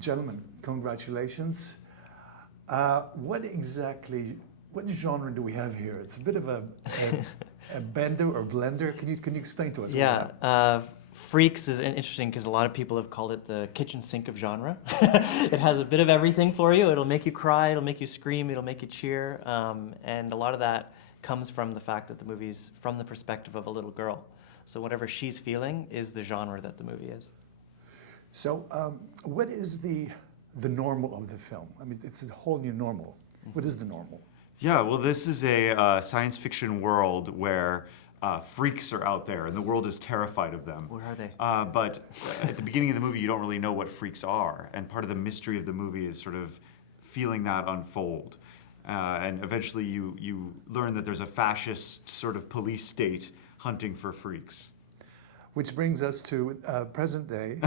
Gentlemen, congratulations. What genre do we have here? It's a bit of a bender or blender. Can you explain to us? Yeah, Freaks is interesting because a lot of people have called it the kitchen sink of genre. It has a bit of everything for you. It'll make you cry, it'll make you scream, it'll make you cheer, and a lot of that comes from the fact that the movie's from the perspective of a little girl. So whatever she's feeling is the genre that the movie is. So what is the normal of the film? I mean, it's a whole new normal. What is the normal? Yeah, well, this is a science fiction world where freaks are out there and the world is terrified of them. Where are they? But at the beginning of the movie, you don't really know what freaks are. And part of the mystery of the movie is sort of feeling that unfold. And eventually you learn that there's a fascist sort of police state hunting for freaks. Which brings us to present day.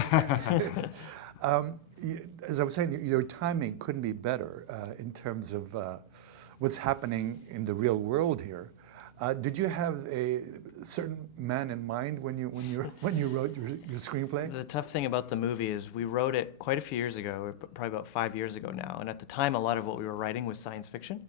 As I was saying, your timing couldn't be better in terms of what's happening in the real world here. Did you have a certain man in mind when you wrote your screenplay? The tough thing about the movie is we wrote it quite a few years ago, probably about 5 years ago now, and at the time a lot of what we were writing was science fiction.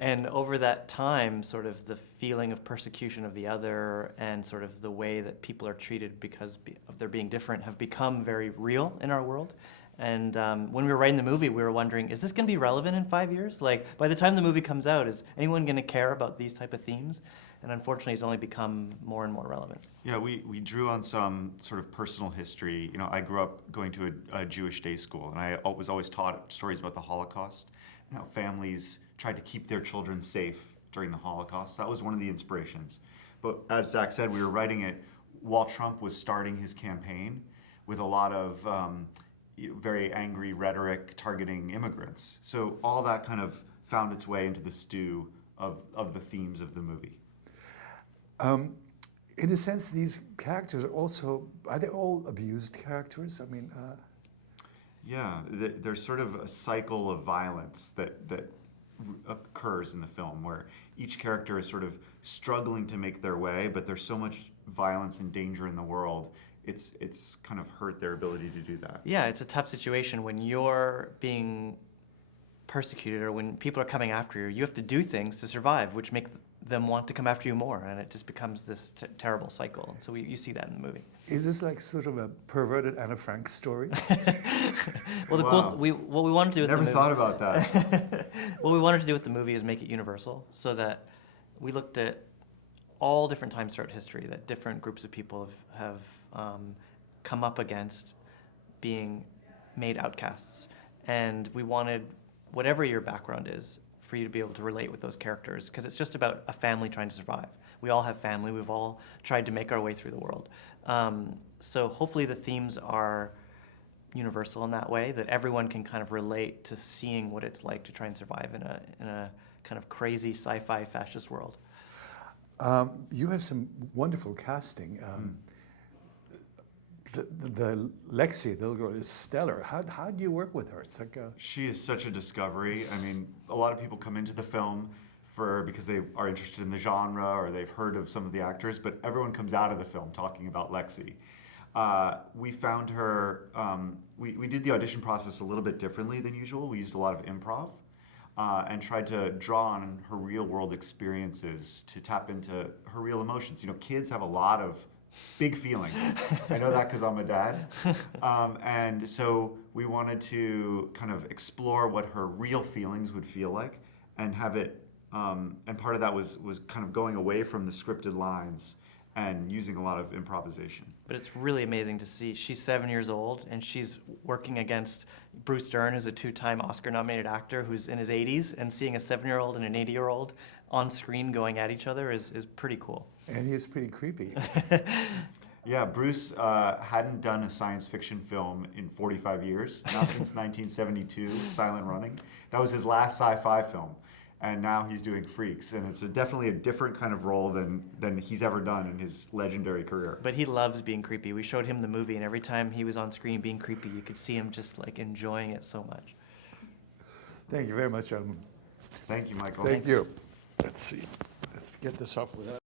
And over that time, sort of the feeling of persecution of the other and sort of the way that people are treated because of their being different have become very real in our world. And when we were writing the movie, we were wondering, is this going to be relevant in 5 years? Like, by the time the movie comes out, is anyone going to care about these type of themes? And unfortunately, it's only become more and more relevant. Yeah, we drew on some sort of personal history. You know, I grew up going to a Jewish day school, and I was always taught stories about the Holocaust and how families tried to keep their children safe during the Holocaust. That was one of the inspirations. But as Zach said, we were writing it while Trump was starting his campaign with a lot of very angry rhetoric targeting immigrants. So all that kind of found its way into the stew of the themes of the movie. In a sense, these characters are they all abused characters? I mean, yeah, there's sort of a cycle of violence that occurs in the film where each character is sort of struggling to make their way, but there's so much violence and danger in the world, it's kind of hurt their ability to do that. Yeah, it's a tough situation when you're being persecuted or when people are coming after you. You have to do things to survive, which make them want to come after you more, and it just becomes this terrible cycle. So you see that in the movie. Is this like sort of a perverted Anna Frank story? Well, what we wanted to do with the movie... Never thought about that. What we wanted to do with the movie is make it universal, so that we looked at all different times throughout history that different groups of people have come up against being made outcasts. And we wanted, whatever your background is, for you to be able to relate with those characters, because it's just about a family trying to survive. We all have family, we've all tried to make our way through the world. So hopefully the themes are universal in that way, that everyone can kind of relate to seeing what it's like to try and survive in a kind of crazy sci-fi fascist world. You have some wonderful casting. The Lexi, the little girl, is stellar. How do you work with her? It's like She is such a discovery. I mean, a lot of people come into the film because they are interested in the genre or they've heard of some of the actors, but everyone comes out of the film talking about Lexi. We found her, we did the audition process a little bit differently than usual. We used a lot of improv and tried to draw on her real world experiences to tap into her real emotions. You know, kids have a lot of big feelings. I know that because I'm a dad. And so we wanted to kind of explore what her real feelings would feel like and have it, and part of that was kind of going away from the scripted lines and using a lot of improvisation. But it's really amazing to see. She's 7 years old, and she's working against Bruce Dern, who's a 2-time Oscar-nominated actor who's in his 80s, and seeing a 7-year-old and an 80-year-old on screen going at each other is pretty cool. And he is pretty creepy. Yeah, Bruce hadn't done a science fiction film in 45 years, not since 1972, Silent Running. That was his last sci-fi film. And now he's doing Freaks, and it's definitely a different kind of role than he's ever done in his legendary career. But he loves being creepy. We showed him the movie, and every time he was on screen being creepy, you could see him just like enjoying it so much. Thank you very much, gentlemen. Thank you, Michael. Thank you. Let's see. Let's get this off with that.